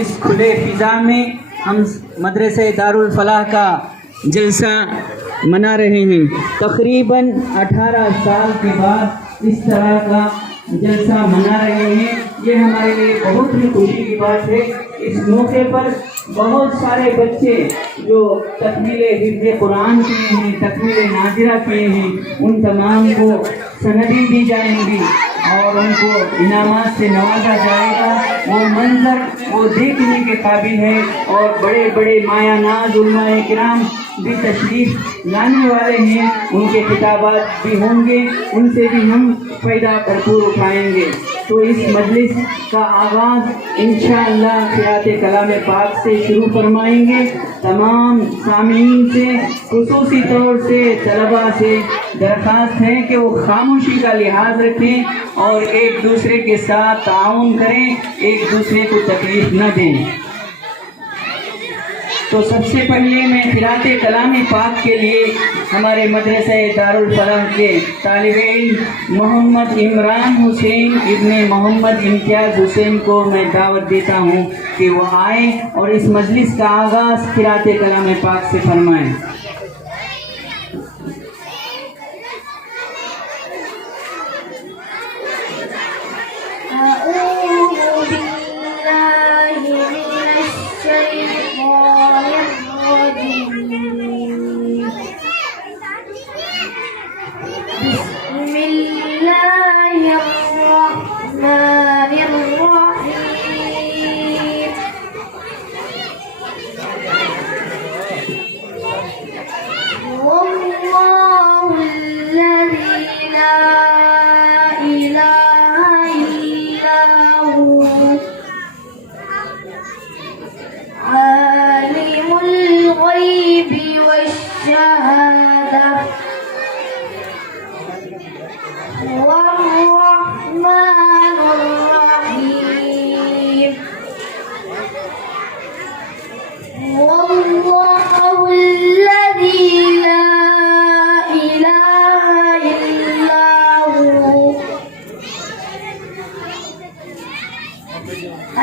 اس کھلے فضا میں ہم مدرسہ دارالفلاح کا جلسہ منا رہے ہیں۔ تقریباً 18 سال کے بعد اس طرح کا جلسہ منا رہے ہیں، یہ ہمارے لیے بہت ہی خوشی کی بات ہے۔ اس موقع پر بہت سارے بچے جو تکمیل حفظ قرآن کیے ہیں، تکمیل ناظرہ کیے ہیں، ان تمام کو سندیں دی جائیں گی اور ان کو انعامات سے نوازا جائے گا۔ وہ منظر وہ دیکھنے کے قابل ہے، اور بڑے بڑے مایہ ناز علماء کرام بھی تشریف لانے والے ہیں، ان کے خطابات بھی ہوں گے، ان سے بھی ہم فائدہ بھرپور اٹھائیں گے۔ تو اس مجلس کا آغاز انشاءاللہ قرأت کلام پاک سے شروع فرمائیں گے۔ تمام سامعین سے، خصوصی طور سے طلباء سے درخواست ہے کہ وہ خاموشی کا لحاظ رکھیں اور ایک دوسرے کے ساتھ تعاون کریں، ایک دوسرے کو تکلیف نہ دیں۔ تو سب سے پہلے میں قرأت کلام پاک کے لیے ہمارے مدرسہ دارالفلاح کے طالب علم محمد عمران حسین ابن محمد امتیاز حسین کو میں دعوت دیتا ہوں کہ وہ آئیں اور اس مجلس کا آغاز قرأت کلام پاک سے فرمائیں۔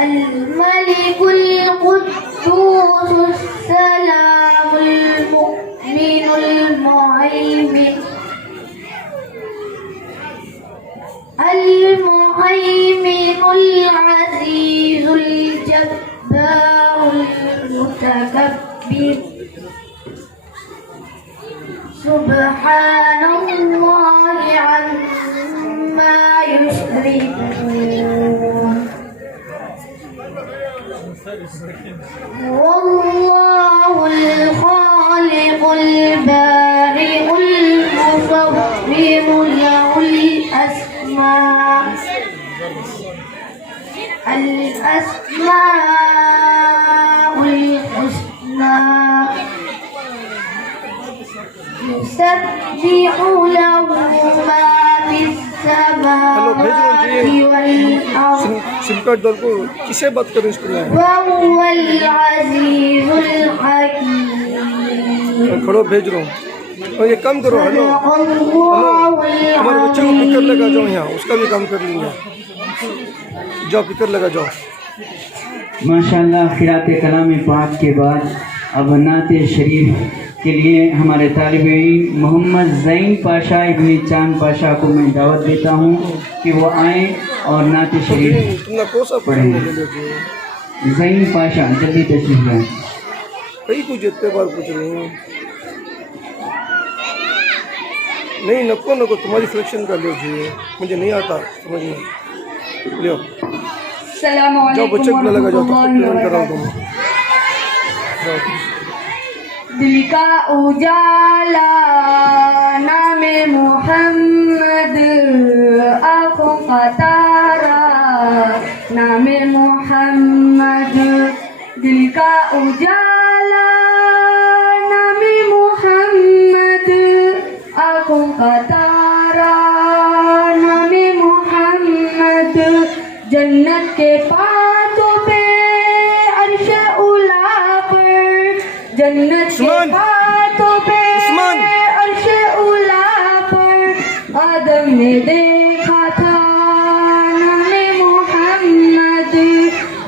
الملك القدوس السلام المؤمن المهيمن العزيز الجبار المتكبر سبحان الله عما يشركون والله الخالق البارئ المصور له الأسماء الحسنى يسبح له ما في السماوات والأرض کسے بات کریں اس کو وهو العزيز الحكيم کھڑو بھیج رہا ہوں اور یہ کام کرو ہلو ہمارے بچے کو فکر لگا جاؤ یہاں اس کا بھی کام کر لیں گے جاؤ فکر لگا جاؤ ماشاءاللہ قرأت کلام پاک کے بعد اب نعت شریف کے لیے ہمارے طالب علم محمد زین پاشا ابن چاند پاشا کو میں دعوت دیتا ہوں کہ وہ آئیں اور نعت شریف پڑھیں۔ زین پاشا جلدی تشریف لائیں۔ کئی کچھ اتنے بار پوچھ رہے ہیں نہیں نکو تمہاری سلیکشن کر لو جی مجھے نہیں آتا سمجھنے لیو السلام جاؤ علیکم بچے کو لگا جاؤ تو کر رہا ہوں تم دل کا اجالا نام محمد آنکھوں کا تارا نام محمد دل کا اجالا نام محمد آنکھوں کا تارا نام محمد جنت کے پاتوں پہ عرش اولا پر جنت کے پاتوں پہ عرش اولا پر آدم نے دیکھا تھا نام محمد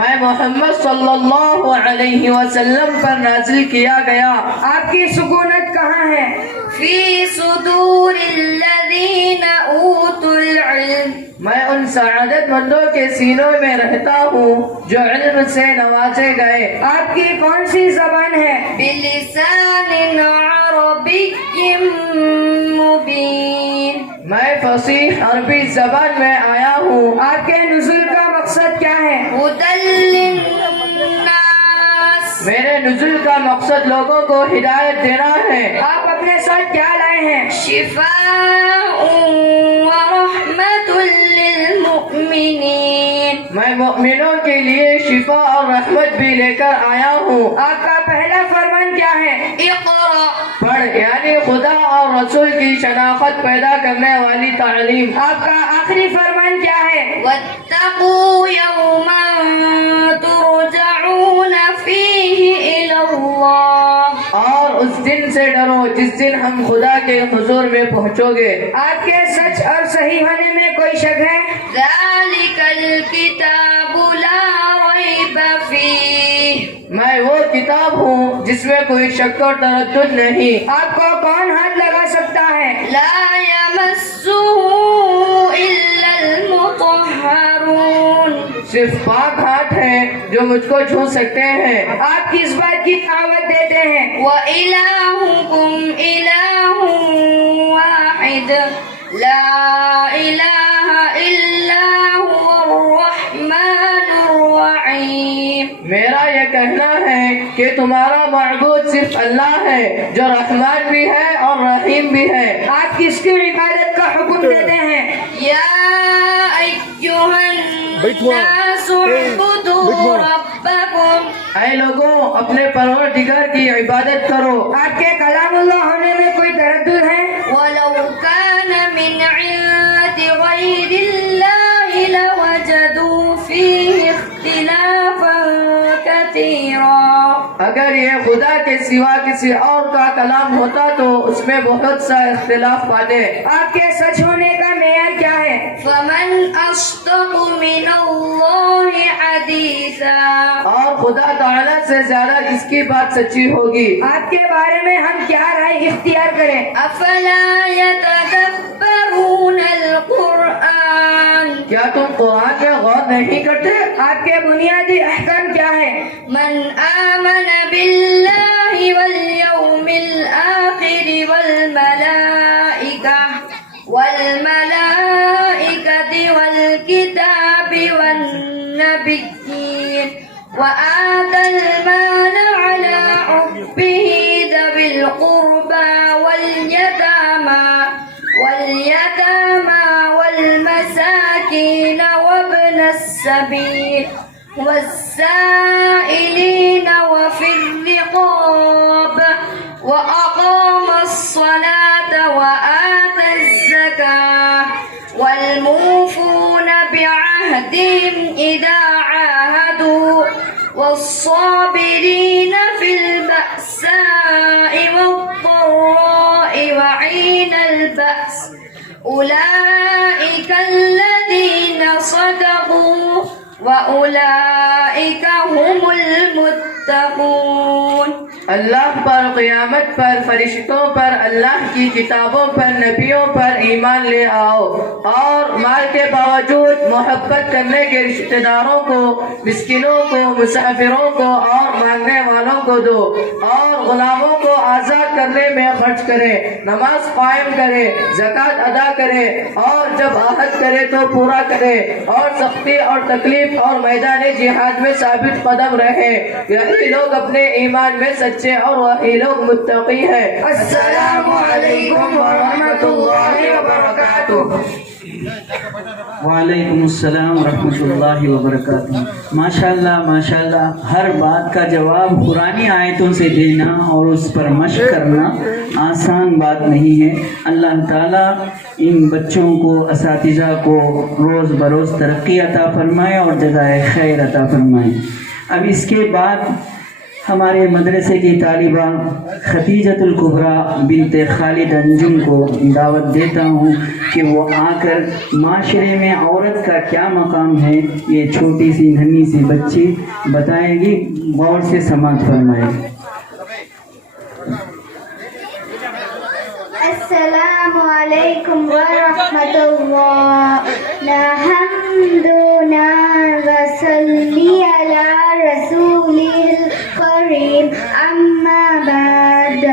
میں محمد صلی اللہ علیہ وسلم پر نازل کیا گیا. آپ کی سکونت کہاں ہے؟ فی صدور الذین اوتوا العلم. میں ان سعادت مندوں کے سینوں میں رہتا ہوں جو علم سے نوازے گئے. آپ کی کون سی زبان ہے؟ بلسان عربی مبین. میں فصیح عربی زبان میں آیا ہوں. آپ کے نزول کا مقصد کیا ہے؟ ہدی للناس. میرے نزول کا مقصد لوگوں کو ہدایت دینا ہے. آپ اپنے ساتھ کیا لائے ہیں؟ شفاء ورحمۃ للمؤمنین. میں مؤمنوں کے لیے شفا اور رحمت بھی لے کر آیا ہوں. آپ کا پہلا فرمان کیا ہے؟ اقرأ. پڑھ یعنی خدا اور رسول کی شناخت پیدا کرنے والی تعلیم. آپ کا آخری فرمان کیا ہے؟ واتقوا یوما ترجعون فیہ الی اللہ. اور اس دن سے ڈرو جس دن ہم خدا کے حضور میں پہنچو گے. آپ کے سچ اور صحیح ہونے میں کوئی شک ہے؟ ذالک الکتاب لا ریب فیہ. میں وہ کتاب ہوں جس میں کوئی شک و تردد نہیں. آپ کو کون ہاتھ لگا سکتا ہے؟ لا یمسہ الا المطہرون. صرف پاک ہاتھ ہیں جو مجھ کو چھو سکتے ہیں. آپ کس بات کی دعوت دیتے ہیں؟ وَإِلَٰهُكُمْ إِلَٰهٌ وَاحِدٌ لَا إِلَٰهَ إِلَّا هُوَ الرَّحْمَٰنُ الرَّحِيمُ. میرا یہ کہنا ہے کہ تمہارا معبود صرف اللہ ہے جو رحمان بھی ہے اور رحیم بھی ہے. آپ کس کی عبادت کا حکم دیتے ہیں؟ یا ایھا الناس اعبدوا ربکم. اے لوگوں اپنے پروردگار کی عبادت کرو. آپ کے کلام اللہ ہونے میں کوئی تردد ہے؟ وَلَوْ كَانَ مِنْ عِنْدِ غَيْرِ اللَّهِ لَوَجَدُوا فِيهِ اخْتِلَافًا كَثِيرًا. اگر یہ خدا کے سوا کسی اور کا کلام ہوتا تو اس میں بہت سا اختلاف پاتے. آپ کے سچ ہونے کا معیار کیا ہے؟ فَمَنْ أَصْدَقُ مِنَ اللَّهِ حَدِيثًا. اور خدا تعالیٰ سے زیادہ کس کی بات سچی ہوگی؟ آپ کے بارے میں ہم کیا رائے اختیار کریں؟ افلا یتدبرون القرآن. کیا تم قرآن میں غور نہیں کرتے؟ آپ کے بنیادی احکام کیا ہے؟ من آمن باللہ والیوم الآخر والملائکۃ والکتاب والنبیین وآتى المال على حبه ذوي القربى واليتامى والمساكين وابن السبيل والسائلين وفي الرقاب وأقام الصلاة وآتى الزكاة والموفون بعهدهم إذا عاهدوا والصابرين في البأساء والضراء وحين البأس أولئك الذين صدقوا وأولئك هم المتقون. اللہ پر، قیامت پر، فرشتوں پر، اللہ کی کتابوں پر، نبیوں پر ایمان لے آؤ اور مال کے باوجود محبت کرنے کے رشتہ داروں کو، مسکینوں کو، مسافروں کو اور مانگنے والوں کو دو اور غلاموں کو آزاد کرنے میں خرچ کرے، نماز قائم کرے، زکوٰۃ ادا کرے اور جب عہد کرے تو پورا کرے اور سختی اور تکلیف اور میدان جہاد میں ثابت قدم رہے. یہی لوگ اپنے ایمان میں سچے اور وہی لوگ متقی ہیں. السلام علیکم ورحمۃ اللہ وبرکاتہ. وعلیکم السلام ورحمۃ اللہ وبرکاتہ. ماشاءاللہ ماشاءاللہ، ہر بات کا جواب قرآنی آیتوں سے دینا اور اس پر مشق کرنا آسان بات نہیں ہے. اللہ تعالیٰ ان بچوں کو، اساتذہ کو روز بروز ترقی عطا فرمائے اور جزائے خیر عطا فرمائے. اب اس کے بعد ہمارے مدرسے کی طالبہ ختیجۃ الکبریٰ بنت خالد انجم کو دعوت دیتا ہوں کہ وہ آ کر معاشرے میں عورت کا کیا مقام ہے یہ چھوٹی سی ننھی سی بچی بتائے گی. غور سے سماعت فرمائے. السلام علیکم ورحمۃ اللہ. نحمدنا وصلی علی رسول الکریم. اما بعد.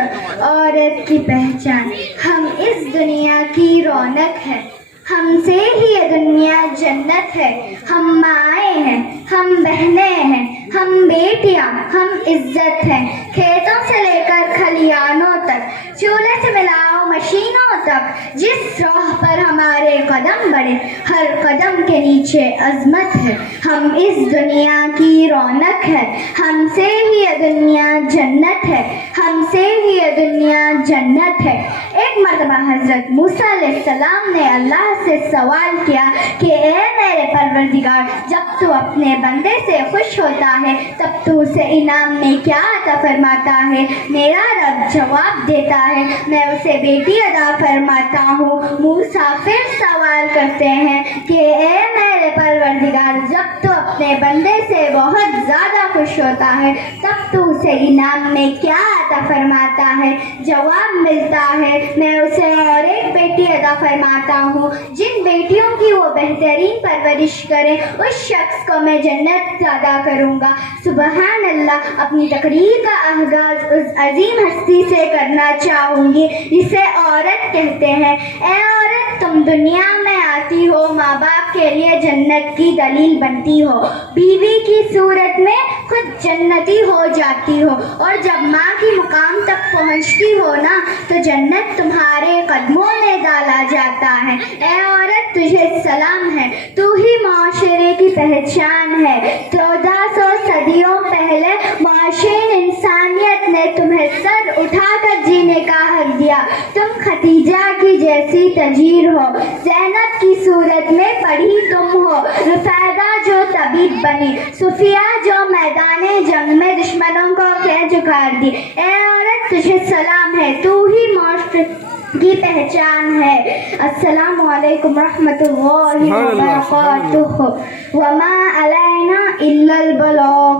عورت کی پہچان. ہم اس دنیا کی رونق ہے. ہم سے ہی یہ دنیا جنت ہے. ہم مائیں ہیں, ہم بہنیں ہیں, ہم بیٹیاں, ہم عزت ہیں. کھیتوں سے لے کر کھلیانوں تک, چولہے سے ملاؤ مشینوں تک, جس راہ پر ہمارے قدم بڑھے ہر قدم کے نیچے عظمت ہے. ہم اس دنیا کی رونق ہے. ہم سے ہی یہ دنیا جنت ہے. ہم سے ہی یہ دنیا جنت ہے. ایک مرتبہ حضرت موسیٰ علیہ السلام نے اللہ سے سوال کیا کہ اے میرے پروردگار, جب تو اپنے بندے سے خوش ہوتا ہے تب تو اسے انعام میں کیا عطا فرماتا ہے؟ میرا رب جواب دیتا ہے, میں اسے بیٹی عطا فرماتا ہوں. موسیٰ پھر سوال کرتے ہیں کہ اے میرے پروردگار, جب تو اپنے بندے سے بہت زیادہ خوش ہوتا ہے تب تو اسے انعام میں کیا عطا فرماتا ہے؟ جواب ملتا ہے, میں اسے اور ایک بیٹی عطا فرماتا ہوں. جن بیٹیوں کی وہ بہترین پرورش کرے اس شخص کو میں جنت عطا کروں گا. سبحان اللہ. اپنی تقریر کا آغاز اس عظیم ہستی سے کرنا چاہوں گی جسے عورت کہتے ہیں. اے عورت, تم دنیا میں آتی ہو, ماں باپ کے لیے جنت کی دلیل بنتی ہو, بیوی کی صورت میں خود جنتی ہو جاتی ہو, اور جب ماں کی مقام تک پہنچتی ہو نا تو جنت تمہارے قدموں میں ڈالا جاتا ہے. اے عورت, تجھے سلام ہے, تو ہی معاشرے کی پہچان ہے. 1400 صدیوں پہلے معاشر انسانیت نے تمہیں سر اٹھا کر جینے کا حق دیا. تم ختیجہ کی جیسی تجیر ہو, زینب کی صورت میں پڑھی تم ہو, رفیدہ جو طبیب بنی, صفیہ جو میدان جنگ میں دشمنوں کو کہہ جھکار دی. اے عورت, تجھے سلام ہے, تو ہی معاشرے کی پہچان ہے. السلام علیکم ورحمۃ اللہ وبرکاتہ. وما علینا الا البلاغ.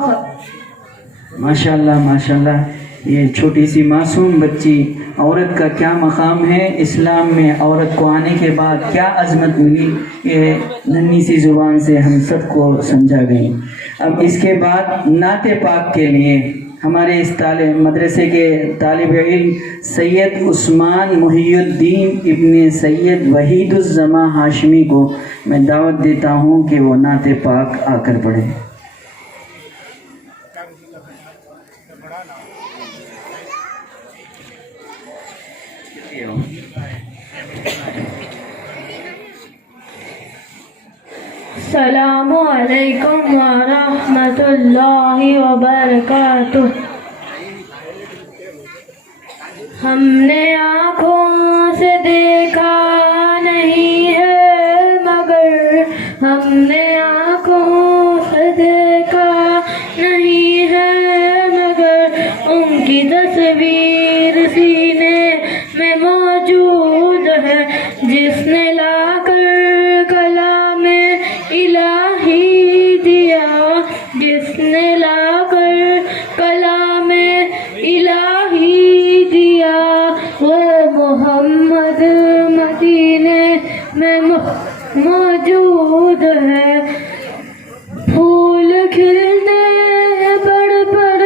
ماشاء اللہ ماشاء اللہ. یہ چھوٹی سی معصوم بچی عورت کا کیا مقام ہے اسلام میں, عورت کو آنے کے بعد کیا عظمت ملی, یہ ننھی سی زبان سے ہم سب کو سمجھا گئی. اب اس کے بعد نعت پاک کے لیے ہمارے اس مدرسے کے طالب علم سید عثمان محی الدین ابن سید وحید الزماں ہاشمی کو میں دعوت دیتا ہوں کہ وہ نعت پاک آ کر پڑھیں. السلام علیکم ورحمۃ اللہ وبرکاتہ. ہم نے آنکھوں سے دیکھا نہیں ہے مگر, ہم نے آنکھوں سے دیکھا نہیں ہے مگر, ان کی تصویر سینے میں موجود ہے. جس نے لا کر کلام الہی دیا, جس نے لا کر کلام الہی دیا, وہ محمد مدینے میں موجود ہے. پھول کھلنے پڑ پڑ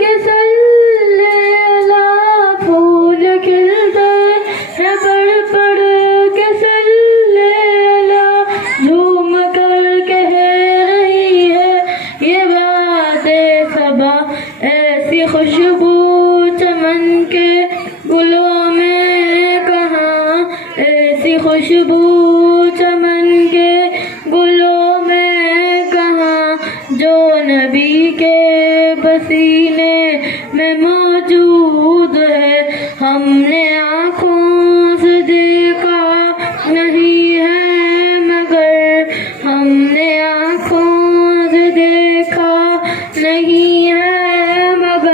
کے صلی اللہ, پھول کھلتے ہیں پڑ پڑ کے صلی اللہ, جھوم کر کہہ رہی ہے یہ بات صبا. ایسی خوشبو چمن کے گلوں میں کہاں, ایسی خوشبو چمن کے گلوں میں کہاں, جو نبی کے پسینے میں موجود ہے. ہم نے آنکھوں سے دیکھا نہیں ہے مگر, ہم نے آنکھوں سے دیکھا نہیں ہے مگر,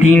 3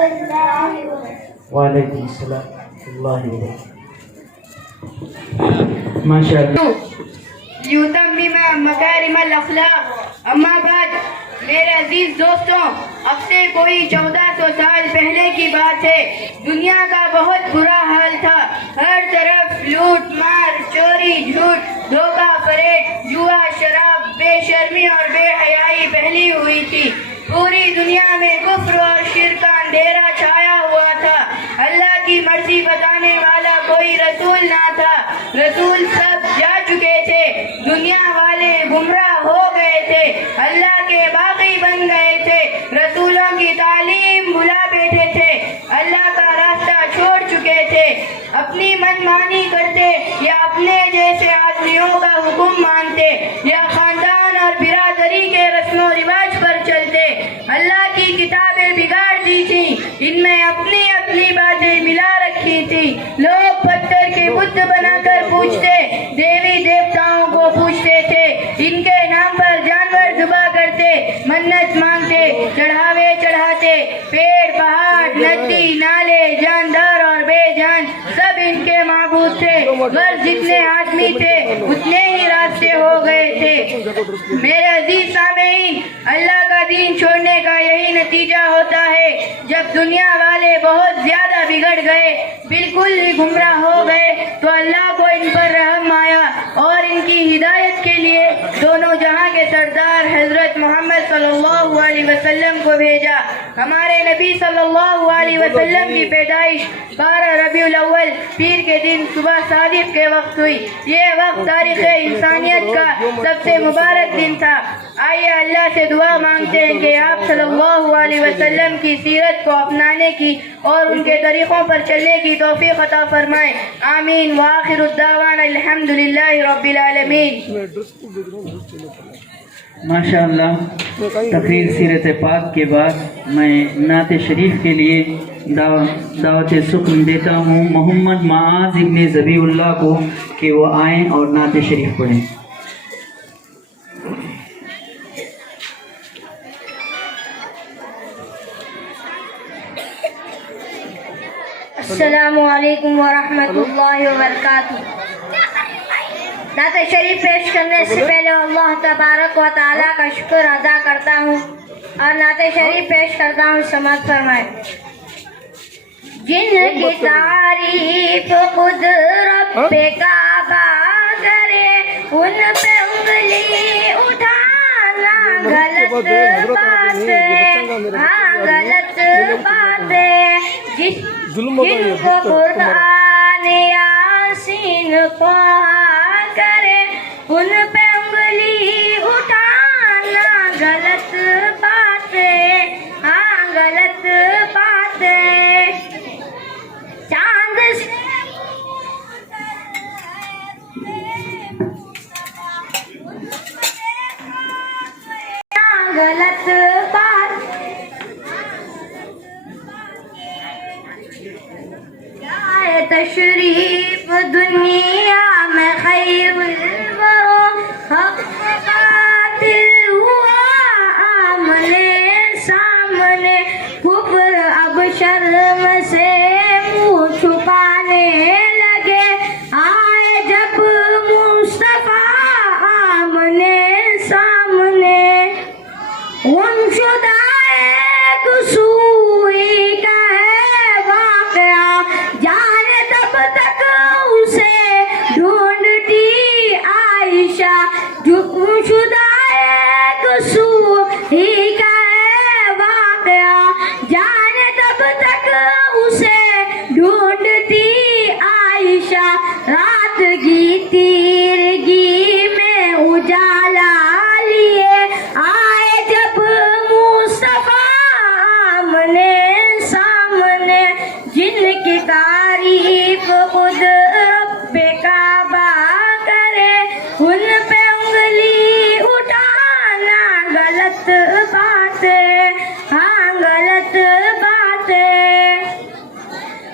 الله وبركاته. وعلیکم السلام اللہ وبرکاتہ. ماشاء اللہ. لیتمم مکارم الاخلاق. اما بعد، میرے عزیز دوستوں، اب سے کوئی 1400 سال پہلے کی بات ہے. دنیا کا بہت برا حال تھا. ہر طرف لوٹ مار، چوری، جھوٹ، دھوکہ فریب، جوا، شراب، بے شرمی اور بے حیائی پھیلی ہوئی تھی. پوری دنیا میں کفر اور شرک کا اندھیرا چھایا ہوا تھا. اللہ کی مرضی بتانے والا کوئی رسول نہ تھا. رسول سب جا چکے تھے. دنیا والے گمراہ ہو گئے تھے. اللہ کے باقی بن گئے تھے. رسولوں کی تعلیم بھلا بیٹھے تھے. اللہ کا راستہ چھوڑ چکے تھے. اپنی من مانی کرتے یا اپنے جیسے آدمیوں کا حکم مانتے یا خاندان اور برادری کے رسم و رواج پر چلتے. اللہ کی کتابیں بگاڑ دی تھی. ان میں اپنی اپنی باتیں ملا رکھی تھی. لوگ پتھر کے بت بنا کر پوجتے، دیوی دیوتاؤں کو پوجتے تھے. ان کے نام پر جانور ذبح کرتے، منت مانگتے، چڑھاوے چڑھاتے. پیڑ، پہاڑ، ندی، نالے، جاندار اور بے جان سب ان کے معبود تھے. غرض جتنے آدمی تھے اتنے ہی راستے ہو گئے تھے. میرے عزیز سامعین، اللہ کا دین چھوڑنے کا یہی نتیجہ ہوتا ہے. جب دنیا والے بہت زیادہ بگڑ گئے، بالکل ہی گمراہ ہو گئے، تو اللہ کو ان پر رحم آیا اور ان کی ہدایت کے لیے دونوں جہاں کے سردار حضرت محمد صلی اللہ علیہ وسلم کو بھیجا. ہمارے نبی صلی اللہ علیہ وسلم کی پیدائش 12 ربیع الاول پیر کے دن صبح صادق کے وقت ہوئی. یہ وقت تاریخ انسانیت کا سب سے مبارک دن تھا. آئیے اللہ سے دعا مانگتے ہیں کہ آپ صلی اللہ علیہ وسلم کی سیرت کو اپنانے کی اور ان کے طریقوں پر چلنے کی توفیق عطا فرمائے. آمین. وآخر الدعوانا الحمد للہ رب العالمین. ماشاء اللہ. تقریر سیرت پاک کے بعد میں نعت شریف کے لیے دعوت سکن دیتا ہوں محمد معاذ ابن ذبیح اللہ کو کہ وہ آئیں اور نعت شریف پڑھیں. السلام علیکم ورحمۃ اللہ وبرکاتہ. نعت شریف پیش کرنے سے پہلے اللہ تبارک و تعالیٰ کا شکر ادا کرتا ہوں اور نعت شریف پیش کرتا ہوں. سماعت فرمائیں. جن کی تعریف خود رب کعبہ کرے، ان پہ انگلی اٹھانا غلط بات ہے. ہاں غلط بات ہے. جن کو قرآن یاسین پڑھا کرے، ان پہ انگلی اٹھانا غلط بات ہے. ہاں غلط بات ہے. چاند غلط بات. تشریف دنیا میں خیر الورا، حق باطل ہوا آمنے سامنے. کفر اب شرم سے منہ چھپانے لگے. آئے جب مصطفیٰ آمنے سامنے، گمشدہ ایک سوئی کا ہے واقعہ، جانے تب تک اسے ڈھونڈتی عائشہ. گمشدہ ایک سوئی کا ہے واقعہ، جانے تب تک اسے ڈھونڈتی عائشہ. رات کی تیرگی میں اجالا لیے آئے جب مصطفیٰ آمنے سامنے. جن کی تعریف خود رب کعبہ کرے، ان پہ انگلی اٹھانا غلط بات ہے. ہاں غلط بات ہے.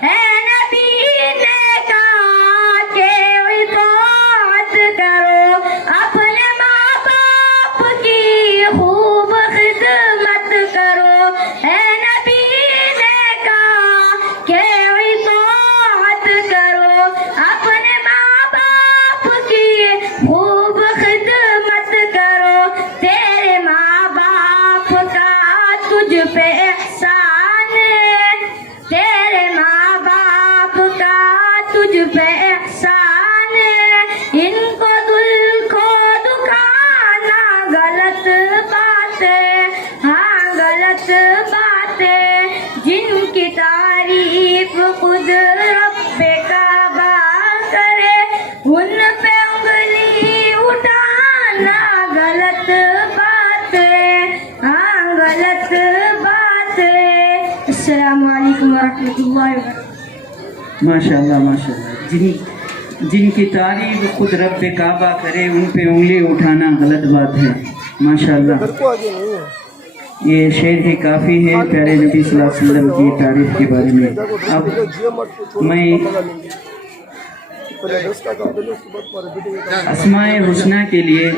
اے نبی نے کہا کہ اطاعت پہ احسان ہے، تیرے ماں باپ کا تجھ پہ احسان ہے، ان کو دل کو دکھانا غلط بات ہے، ہاں غلط بات ہے، جن کی تعریف خود رب کعبہ کرے ان پہ انگلی اٹھانا غلط بات ہے، ہاں غلط بات ہے۔ السلام علیکم ورحمۃ اللہ وبرکاتہ۔ ماشاء اللہ ماشاء اللہ، جن کی تعریف خود رب کعبہ کرے ان پہ انگلی اٹھانا غلط بات ہے۔ ماشاء اللہ، گھر کو آگے نہیں ہے، یہ شعر ہی کافی ہے پیارے نبی صلی اللہ علیہ وسلم کی تعریف کے بارے میں۔ اب میں اسماء حسنہ کے لیے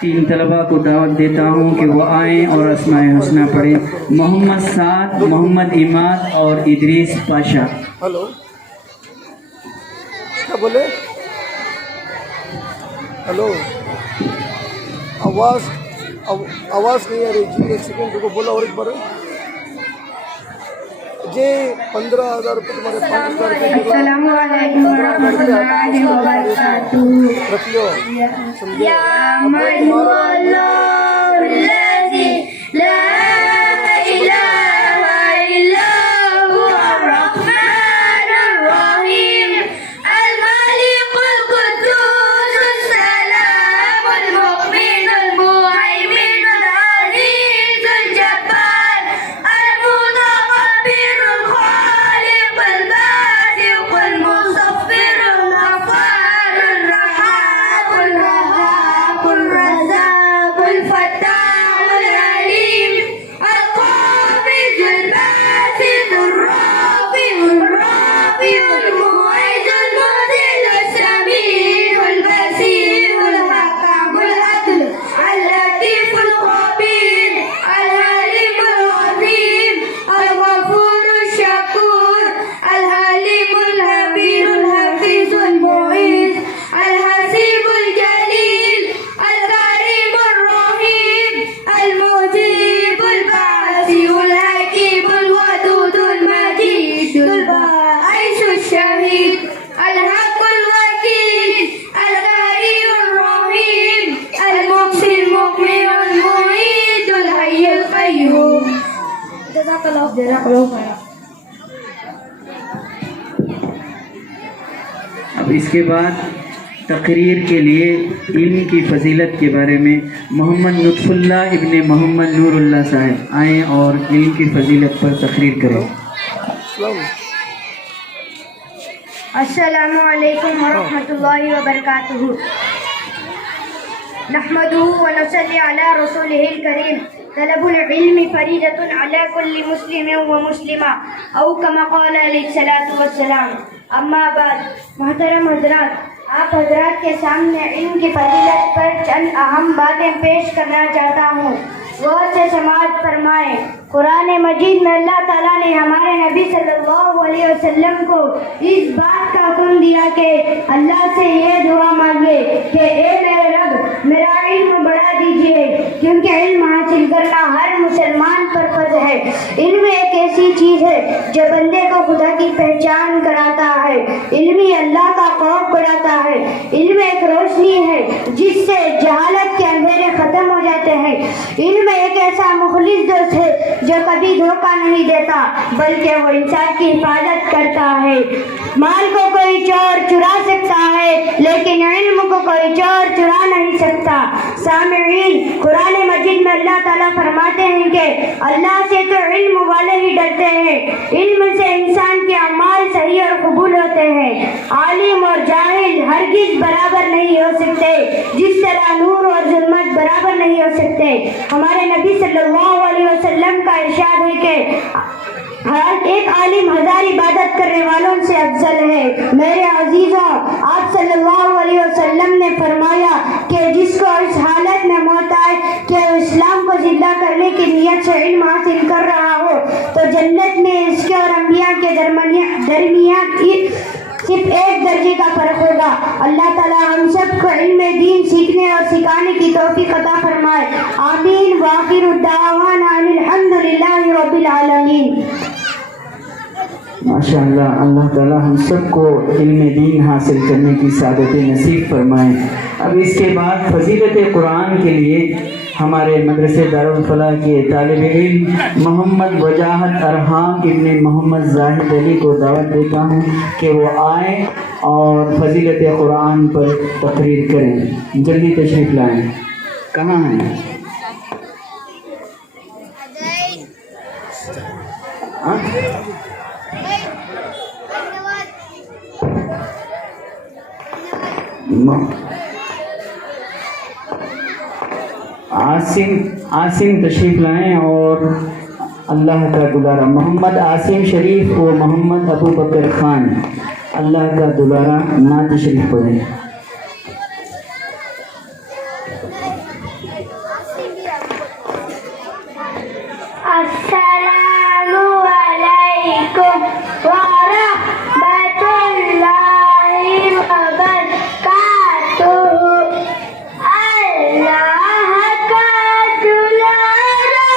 3 طلباء کو دعوت دیتا ہوں کہ وہ آئیں اور اسماء حسنہ پڑھیں۔ محمد سعد، محمد عماد اور ادریس پاشا۔ ہلو، کیا بولے؟ ہلو، آواز نہیں آ رہی جی، ایک سیکنڈ رکو، بولا اور ایک بار جی۔ 15,000 روپے تمہارے 5,000 روپے السلام علیکم ورحمۃ اللہ وبرکاتہ۔ رکھ لو، سمجھو۔ یا من هو اللہ الذی لا الہ الا هو الرحمن الرحیم الملک القدوس السلام المؤمن المہیمن العزیز الجبار المتکبر الخالق البارئ المصور الغفار الرحمن الوهاب الرزاق الفتاح العليم القابض الباسط الرافع المعز المذل السميع البصير الحكم العدل اللطيف الخبير الحليم العظيم الغفور الشكور الحليم الخبير الحفيظ المعيذ الحسيب الجليل الكريم الرحيم المجيب الباسي الحكيم الودود المجيد الباعث الشهيد الحق الوكيل البريء الرحيم المحسن المؤمن المعيد الحي القيوم۔ جزاك الله خيرا۔ اب اس کے بعد تقریر کے لیے علم کی فضیلت کے بارے میں محمد لطف اللہ ابن محمد نور اللہ صاحب آئیں اور علم کی فضیلت پر تقریر کریں۔ اسلام السلام علیکم ورحمۃ اللہ وبرکاتہ۔ نحمده ونصلي على رسوله الكريم۔ طلب العلم فریضۃ علی کل مسلم ومسلمہ او کما قال علیہ الصلاۃ والسلام۔ اما بعد، محترم حضرات، آپ حضرات کے سامنے علم کی فضیلت پر چند اہم باتیں پیش کرنا چاہتا ہوں، غور سے سماعت فرمائیں۔ قرآن مجید میں اللہ تعالیٰ نے ہمارے نبی صلی اللہ علیہ وسلم کو اس بات کا حکم دیا کہ اللہ سے یہ دعا مانگے کہ اے میرے رب، میرا علم بڑھا دیجیے، کیونکہ علم حاصل کرنا ہر مسلمان پر فرض ہے۔ علم ایک ایسی چیز ہے جو بندے کو خدا کی پہچان کراتا ہے، علم ہی اللہ کا خوف بڑھاتا ہے۔ علم ایک روشنی ہے جس سے جہالت کے اندھیرے ختم ہو جاتے ہیں۔ علم ایک ایسا مخلص دوست ہے جو کبھی دھوکہ نہیں دیتا بلکہ وہ انسان کی حفاظت کرتا ہے۔ مال کو کوئی چور چرا سکتا ہے لیکن علم کو کوئی چور چرا نہیں سکتا۔ سامعین، قرآن مجید میں اللہ تعالیٰ فرماتے ہیں کہ اللہ سے تو علم والے ہی ڈرتے ہیں، علم سے انسان کے اعمال صحیح اور قبول ہوتے ہیں۔ عالم اور جاہل ہرگز برابر نہیں ہو سکتے، جس طرح نور اور ظلمت برابر نہیں ہو سکتے۔ ہمارے نبی صلی اللہ علیہ وسلم کا ارشاد ہے کہ ہر ایک عالم 1000 عبادت کرنے والوں سے افضل ہے۔ میرے عزیزوں، آپ صلی اللہ علیہ وسلم نے فرمایا کہ جس کو اس حالت میں موت آئے کہ وہ اسلام کو زندہ کرنے کی نیت سے علم حاصل کر رہا ہو تو جنت میں اس کے اور انبیاء کے درمیان صرف ایک درجے کا فرق ہوگا. اللہ تعالی ہم سب کو علم دین سیکھنے اور سکھانے کی توفیق عطا فرمائے. آمین. وآخر الدعوانا ان الحمد للہ رب العالمین. ماشاء اللہ. اللہ تعالیٰ ہم سب کو علم دین حاصل کرنے کی سعادت نصیب فرمائیں. اب اس کے بعد فضیلت قرآن کے لیے ہمارے مدرسے دارالفلاح کے طالب علم محمد وجاہت ارحام ابن محمد زاہد علی کو دعوت دیتا ہوں کہ وہ آئیں اور فضیلت قرآن پر تقریر کریں. جلدی تشریف لائیں. کہاں ہیں؟ عاصم تشریف لائیں اور اللہ کا دلارا محمد عاصم شریف و محمد ابو بکر خان اللہ کا دلارا نعت شریف پڑھیں. السلام علیکم ورحمۃ اللہ وبرکاتہ. اللہ کا دلارا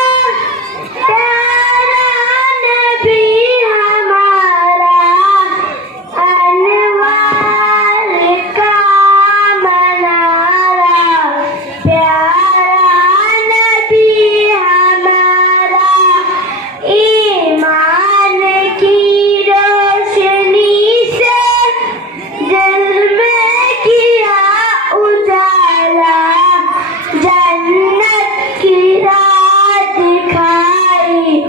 پیارا نبی ہمارا انوار کا منارہ. پیارا نبی ہمارا ایمان کی روشنی سے دل میں کیا اجالا. جنت کی راہ دکھائی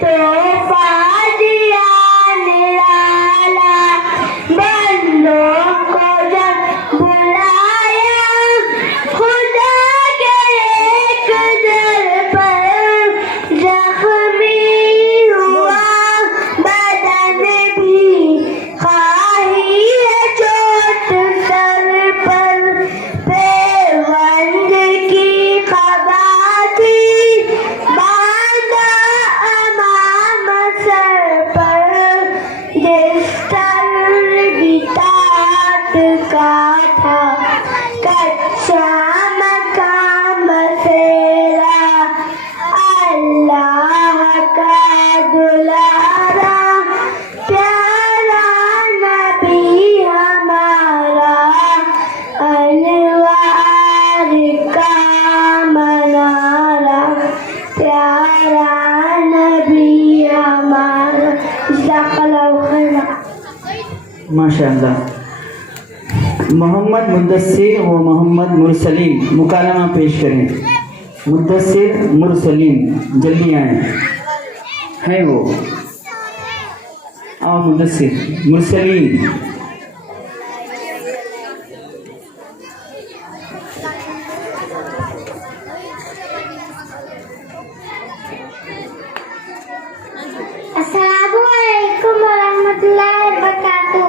توحفہ دیا نرالا. بندوں کو جب بلایا خدا کے ایک در پر زخمی ہوا بدن بھی خواہی ہے چوٹ سر پر. پیوند کی قبا تھی باندھا امام سر پر. جس طرح بتاعت کا تھا کچا مقام بسیرا. اللہ کا دلارا پیارا نبی ہمارا انوار کا منارہ. پیارا نبی ہمارا. جزاک اللہ خیرا. ماشاء اللہ. محمد مدثر و محمد مرسلین مکالمہ پیش کریں. مدثر مرسلین جلدی آئیں. ہے وہ؟ آؤ مدثر مرسلین. السلام علیکم ورحمۃ اللہ وبرکاتہ.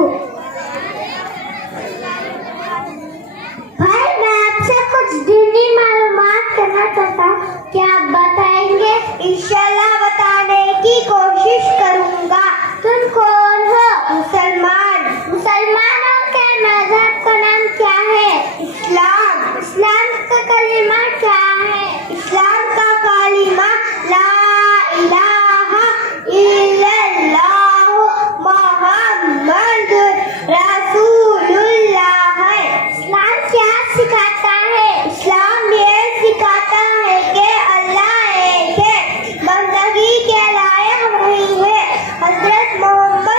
بھائی میں آپ سے کچھ دینی معلومات کرنا چاہتا ہوں. کیا آپ بتائیں گے؟ انشاءاللہ بتانے کی کوشش کروں گا. تم کون ہو؟ مسلمان. مسلمانوں کے مذہب کا نام کیا ہے؟ اسلام. اسلام کا کلمہ کیا ہے؟ اسلام کا کلمہ لا الہ الا اللہ محمد رسول اللہ ہے. اسلام کیا سکھاتا ہے؟ اسلام یہ سکھاتا ہے کہ اللہ ایک ہے، بندگی کے لائق نہیں ہے. حضرت محمد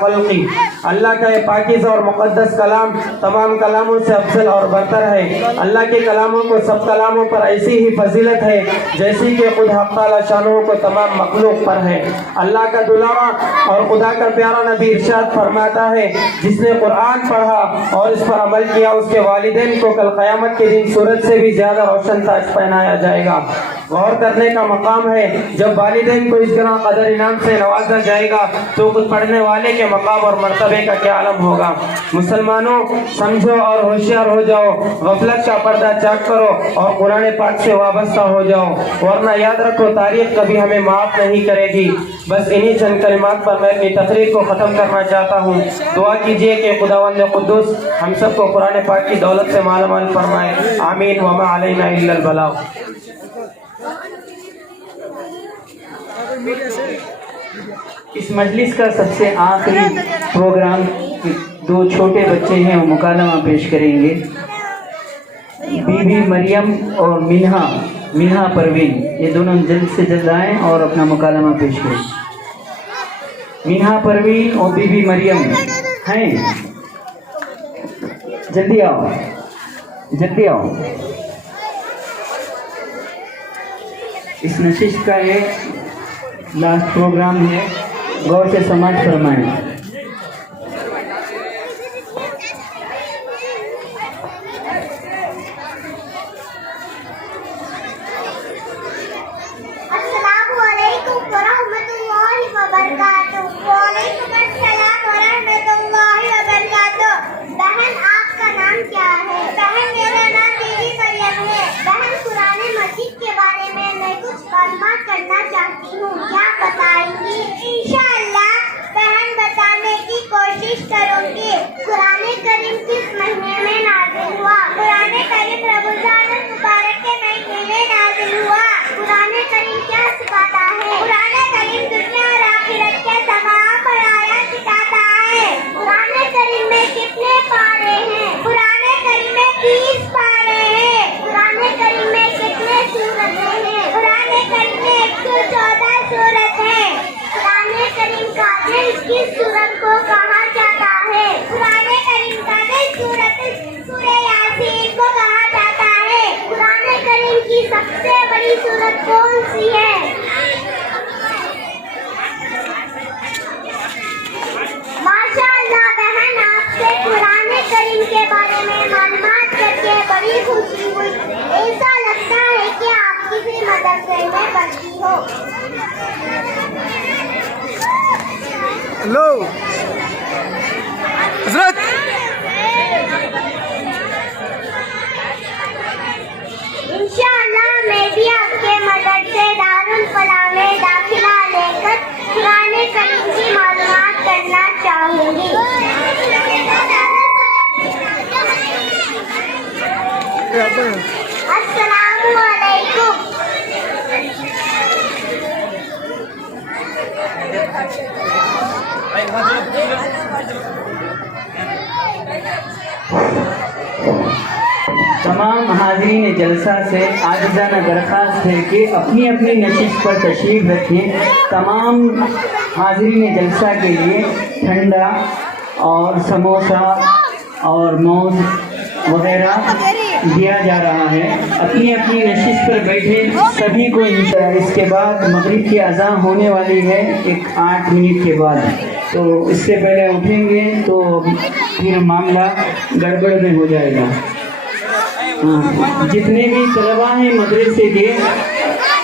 خلقی، اللہ کا یہ پاکیزہ اور مقدس کلام تمام کلاموں سے افضل اور برتر ہے۔ اللہ کے کلاموں کو سب کلاموں پر ایسی ہی فضیلت ہے جیسی کہ خود حق تعالی شانہ کو تمام مخلوق پر ہے۔ اللہ کا دلارا اور خدا کا پیارا نبی ارشاد فرماتا ہے، جس نے قرآن پڑھا اور اس پر عمل کیا اس کے والدین کو کل قیامت کے دن سورج سے بھی زیادہ روشن تاج پہنایا جائے گا۔ غور کرنے کا مقام ہے، جب والدین کو اس طرح قدر انعام سے نوازا جائے گا تو خود پڑھنے والے کے مقام اور مرتبے کا کیا عالم ہوگا۔ مسلمانوں سمجھو اور ہوشیار ہو جاؤ، غفلت کا پردہ چاک کرو اور قرآن پاک سے وابستہ ہو جاؤ، ورنہ یاد رکھو تاریخ کبھی ہمیں معاف نہیں کرے گی۔ بس انہی چند کلمات پر میں اپنی تقریر کو ختم کرنا چاہتا ہوں۔ دعا کیجئے کہ خداوند قدوس ہم سب کو قرآن پاک کی دولت سے مالا مال فرمائے، آمین۔ وما علینا الا البلاغ۔ اس مجلس کا سب سے آخری پروگرام دو چھوٹے بچے ہیں وہ مکالمہ پیش کریں گے، بی بی مریم اور منہا پروین، یہ دونوں جلد سے جلد آئیں اور اپنا مکالمہ پیش کریں۔ منہا پروین اور بی بی مریم ہیں، جلدی آؤ جلدی آؤ۔ اس نشست کا یہ لاسٹ پروگرام ہے، غور سے سماعت فرمائیں۔ السلام علیکم ورحمۃ اللہ وبرکاتہ۔ وعلیکم السلام ورحمۃ اللہ وبرکاتہ۔ بہن آپ کا نام کیا ہے؟ بہن میرا نام بی بی مریم ہے۔ بہن قرآن مجید کے بارے میں کچھ معلومات کرنا چاہتی ہوں، کیا بتائیں گی؟ انشاءاللہ بہن بتانے کی کوشش کروں گی۔ قرآن کریم کس مہینے میں نازل ہوا؟ قرآن کریم رمضان المبارک کے مہینے میں نازل ہوا۔ قرآن کریم کیا سکھاتا ہے؟ قرآن کریم دنیا اور آخرت کے تمام پڑھایا سکھاتا ہے۔ قرآن کریم میں کتنے پارے ہیں؟ قرآن کریم میں 30 پارے ہیں۔ قرآن کریم میں کتنے سورتیں ہیں؟ قرآن کریم میں 114 سورت ہیں۔ قرآن کریم کا دل کس سورت کو کہا جاتا ہے؟ قرآن کریم کا دل سورہ یاسین کو کہا جاتا ہے۔ قرآن کریم کی سب سے بڑی سورت کون سی ہے؟ ماشاءاللہ بہن آپ سے قرآن کریم کے بارے میں معلومات کر کے بڑی خوشی ہوئی۔ ایسا لگتا ہے کہ آپ کسی مدرسے میں پڑھتی ہو۔ ہلو حضرت، انشاءاللہ میں بھی آپ کے مدرسے دارالفلاح میں داخلہ لے کر قرآن کریم کی معلومات کرنا چاہوں گی۔ السلام علیکم۔ تمام حاضرین جلسہ سے عاجزانہ درخواست ہے کہ اپنی اپنی نشست پر تشریف رکھیں۔ تمام حاضرین جلسہ کے لیے ٹھنڈا اور سموسہ اور موز وغیرہ دیا جا رہا ہے۔ اپنی اپنی نشست پر بیٹھے سبھی کو۔ اس کے بعد مغرب کی اذان ہونے والی ہے 8 منٹ کے بعد، تو اس سے پہلے اٹھیں گے تو پھر معاملہ گڑبڑ میں ہو جائے گا۔ جتنے بھی طلباء ہیں مدرسے کے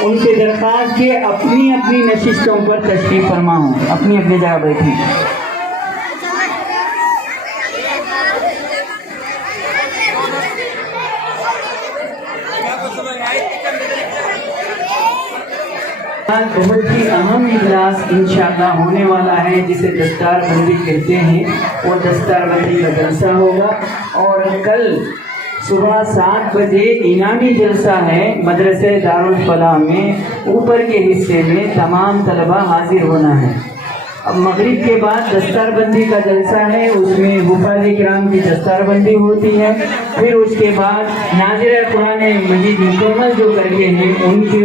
ان سے درخواست کہ اپنی اپنی نشستوں پر تشریف فرما ہوں، اپنی اپنی جگہ بیٹھیں۔ بہت ہی اہم اجلاس انشاءاللہ ہونے والا ہے جسے دستار بندی کہتے ہیں، وہ دستار بندی کا جلسہ ہوگا، اور کل صبح 7 بجے انعامی جلسہ ہے مدرسے دارالفلاح میں۔ اوپر کے حصے میں تمام طلباء حاضر ہونا ہے۔ اب مغرب کے بعد دستار بندی کا جلسہ ہے، اس میں حفاظ کرام کی دستار بندی ہوتی ہے، پھر اس کے بعد ناظر قرآن مجید مکمل جو کر کے ہیں ان کی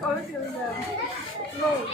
No.